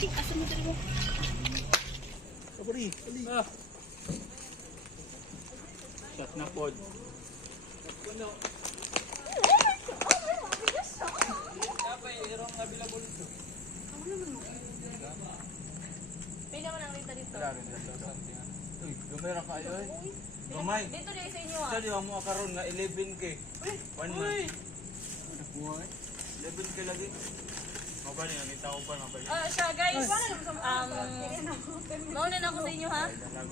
Asa mo dali mo? Kabari, ali. Shot na pod. May naman ang rita dito. Uy, gamay ra kayo eh. Gamay. Dito din sa inyo ah. Sa mo karon nga 11k. 1 month. 11k lagi. Mabali na nitaw pa na bali. Siya guys. Mauna na ako sa inyo ha.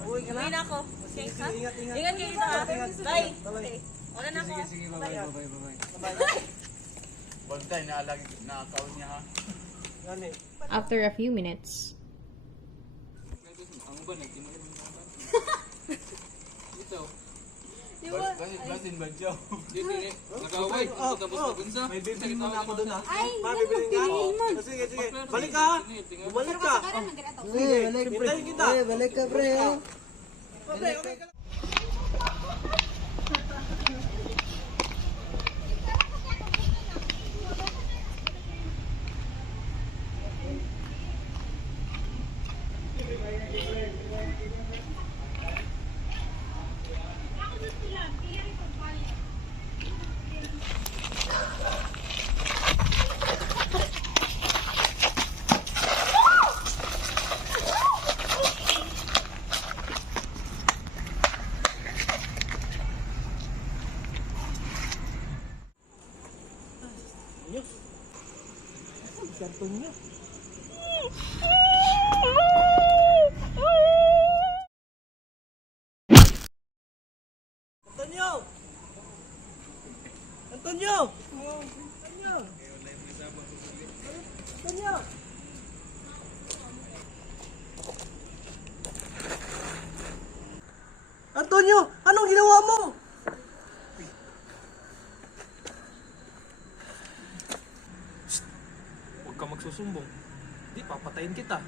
Uwi na ako. Okay, ha? Ingat kayo dito ha. Bye. Mauna na ako. Sige, bye. Wag tayo na account niya ha. After a few minutes, Ang ba nagtinigil mo ba? Ito. Basin ba Joe? Dito ni. Nagaway. Tapos magunsa. May bibili mo na ako doon ha. Ay, Bibili man. Sige. Balik ka ha. Balik ka. Sige, hintayin kita. Balik ka, pre. Pre, okay ka lang. Karton niya. Antonio! Antonio! Antonio! Antonio! Anong ginawa mo? Huwag ka magsusumbong. Di, papatayin kita.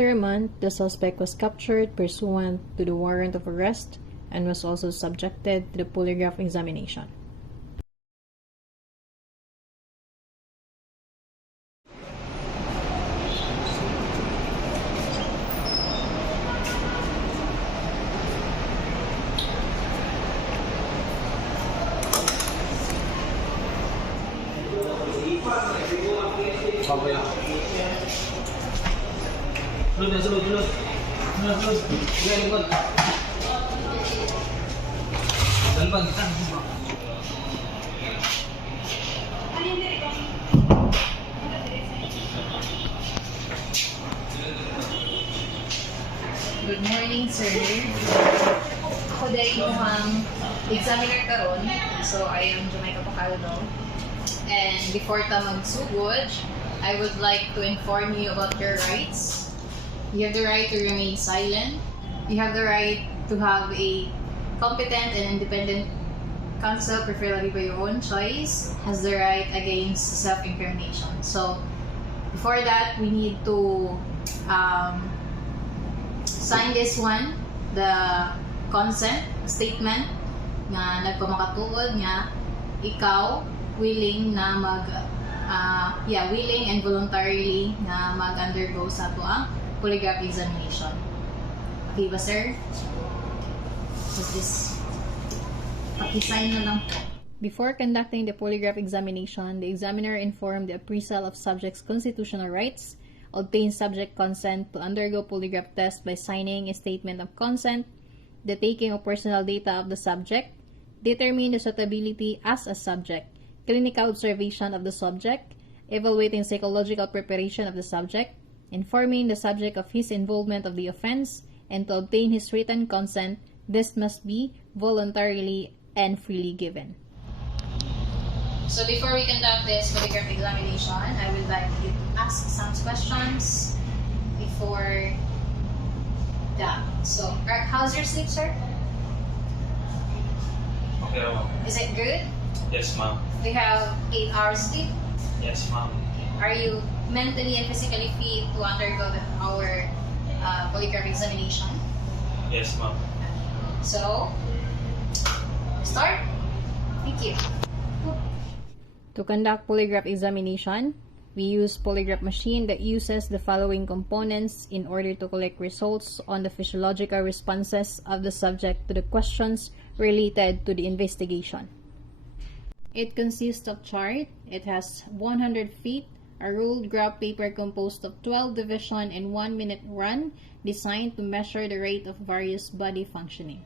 after a month, the suspect was captured pursuant to the warrant of arrest and was also subjected to the polygraph examination. Sulod. Sige, likod. Dalbag, kita. Good morning, sir. Ako dahil mo ang examiner karon. So, I am Jamaica Pacaldo. And before ta magsugod, I would like to inform you about your rights. You have the right to remain silent. You have the right to have a competent and independent counsel, preferably by your own choice, has the right against self-incrimination. So, before that, we need to sign this one, the consent statement nga nagpamakatuod nga ikaw willing na willing and voluntarily na mag-undergo sa ato ang polygraph examination. Okay ba, sir? So this, pakisign na lang po. Before conducting the polygraph examination, the examiner informed the appraisal of subject's constitutional rights, obtained subject consent to undergo polygraph test by signing a statement of consent, the taking of personal data of the subject, determine the suitability as a subject, clinical observation of the subject, evaluating psychological preparation of the subject, informing the subject of his involvement of the offense, and to obtain his written consent. This must be voluntarily and freely given. So before we conduct this polygraph examination, I would like you to ask some questions before that. So, how's your sleep, sir? Okay, ma'am. Is it good? Yes, ma'am. Do you have 8 hours sleep? Yes, ma'am. Are you mentally and physically fit to undergo our polygraph examination? Yes, ma'am. So, Thank you. To conduct polygraph examination, we use polygraph machine that uses the following components in order to collect results on the physiological responses of the subject to the questions related to the investigation. It consists of chart. It has 100 feet, a ruled graph paper composed of 12 division and 1 minute run designed to measure the rate of various body functioning.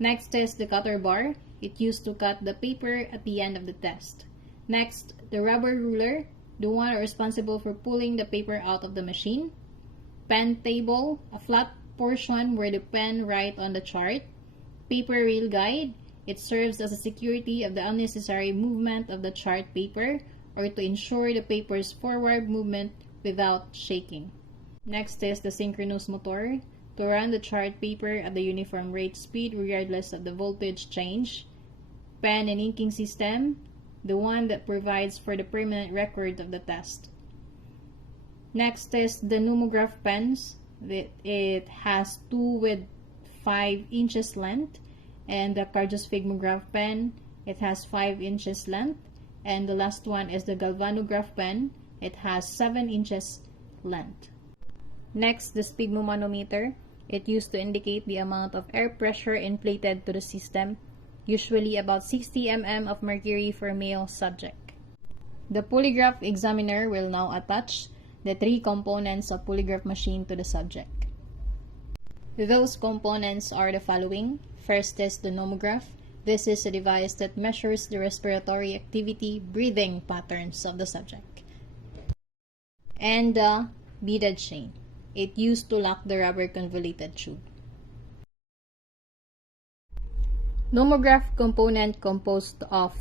Next is the cutter bar. It used to cut the paper at the end of the test. Next, the rubber ruler, the one responsible for pulling the paper out of the machine. Pen table, a flat portion where the pen write on the chart. Paper rail guide, it serves as a security of the unnecessary movement of the chart paper or to ensure the paper's forward movement without shaking. Next is the synchronous motor, to run the chart paper at the uniform rate speed regardless of the voltage change. Pen and inking system, the one that provides for the permanent record of the test. Next is the pneumograph pens. It has 2 with 5 inches length, and the cardiosphygmograph pen, it has 5 inches length, and the last one is the galvanograph pen. It has 7 inches length. Next, the sphygmomanometer. It used to indicate the amount of air pressure inflated to the system, usually about 60 mm of mercury for male subject. The polygraph examiner will now attach the 3 components of polygraph machine to the subject. Those components are the following. First is the nomograph. This is a device that measures the respiratory activity, breathing patterns of the subject. And the beaded chain. It used to lock the rubber convoluted tube. Nomograph component composed of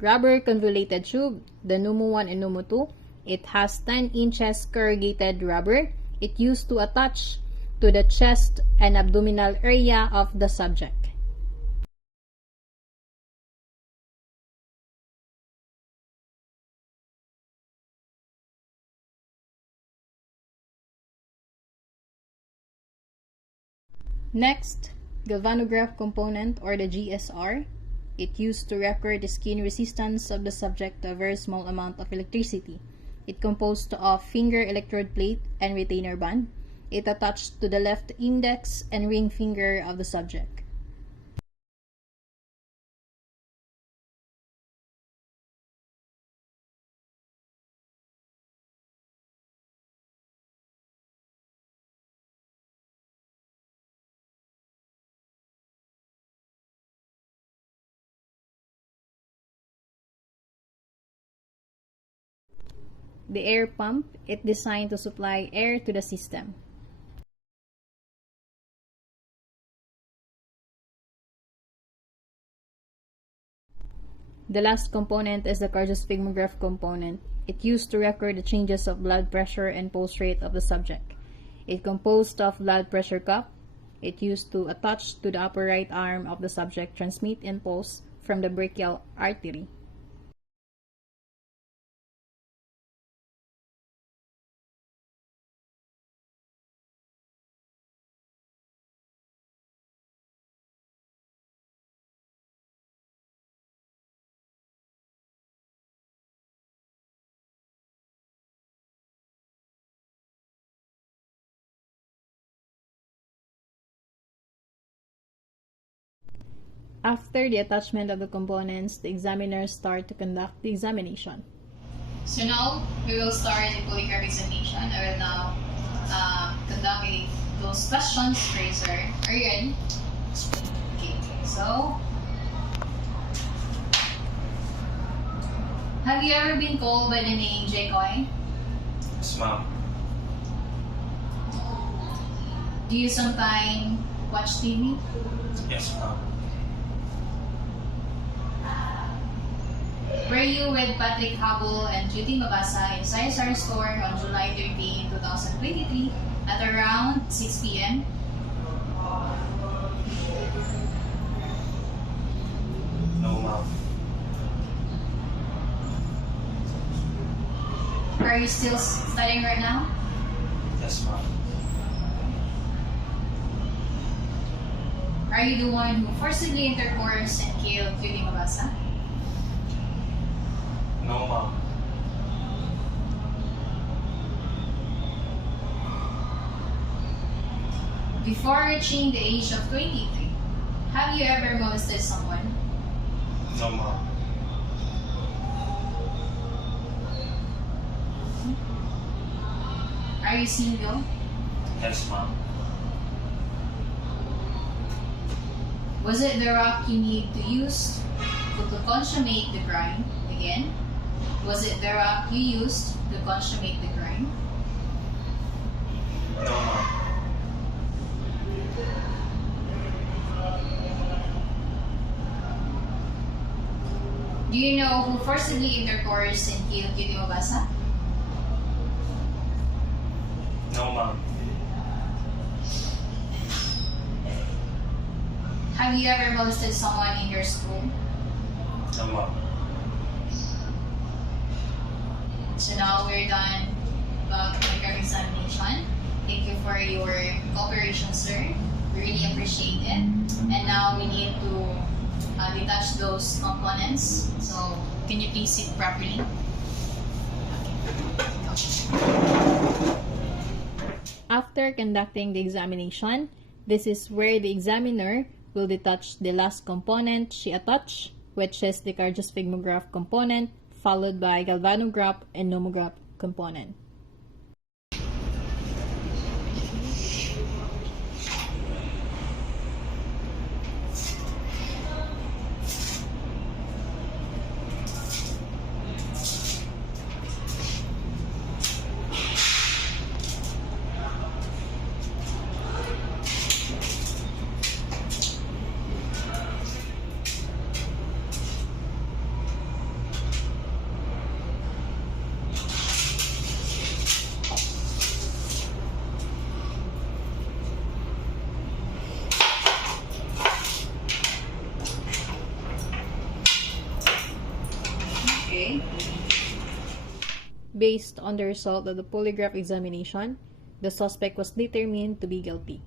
rubber convoluted tube, the Numo 1 and Numo 2. It has 10 inches corrugated rubber. It used to attach to the chest and abdominal area of the subject. Next, galvanograph component or the GSR. It used to record the skin resistance of the subject to a very small amount of electricity. It composed of finger electrode plate and retainer band. It attached to the left index and ring finger of the subject. The air pump, it designed to supply air to the system. The last component is the cardiosphygmograph component. It used to record the changes of blood pressure and pulse rate of the subject. It composed of blood pressure cuff. It used to attach to the upper right arm of the subject, transmit impulse from the brachial artery. After the attachment of the components, the examiners start to conduct the examination. So now, we will start the polygraph examination. I will now conduct those questions for you, sir. Are you ready? Okay, so... Have you ever been called by the name J-Coy? Yes, ma'am. Do you sometimes watch TV? Yes, ma'am. Were you with Patrick Habul and Judy Mabasa in CSR store on July 13, 2023 at around 6 p.m.? No, ma'am. Are you still studying right now? Yes, ma'am. Are you the one who forcibly intercourse and killed Judy Mabasa? No, ma'am. Before reaching the age of 23, have you ever molested someone? No, ma'am. Are you single? Yes, ma'am. Was it the rock you need to use to consummate the crime? Again, was it the rock you used to consummate the crime? No, ma'am. Do you know who forcibly intercourse and killed Cutie Mabasa? No, ma'am. Have you ever molested someone in your school? No, ma'am. So now we're done about polygraph examination. Thank you for your cooperation, sir. We really appreciate it. And now we need to detach those components. So can you please sit properly? After conducting the examination, this is where the examiner will detach the last component she attached, which is the cardiosphygmograph component, followed by galvanograph and nomograph component. Okay. Based on the result of the polygraph examination, the suspect was determined to be guilty.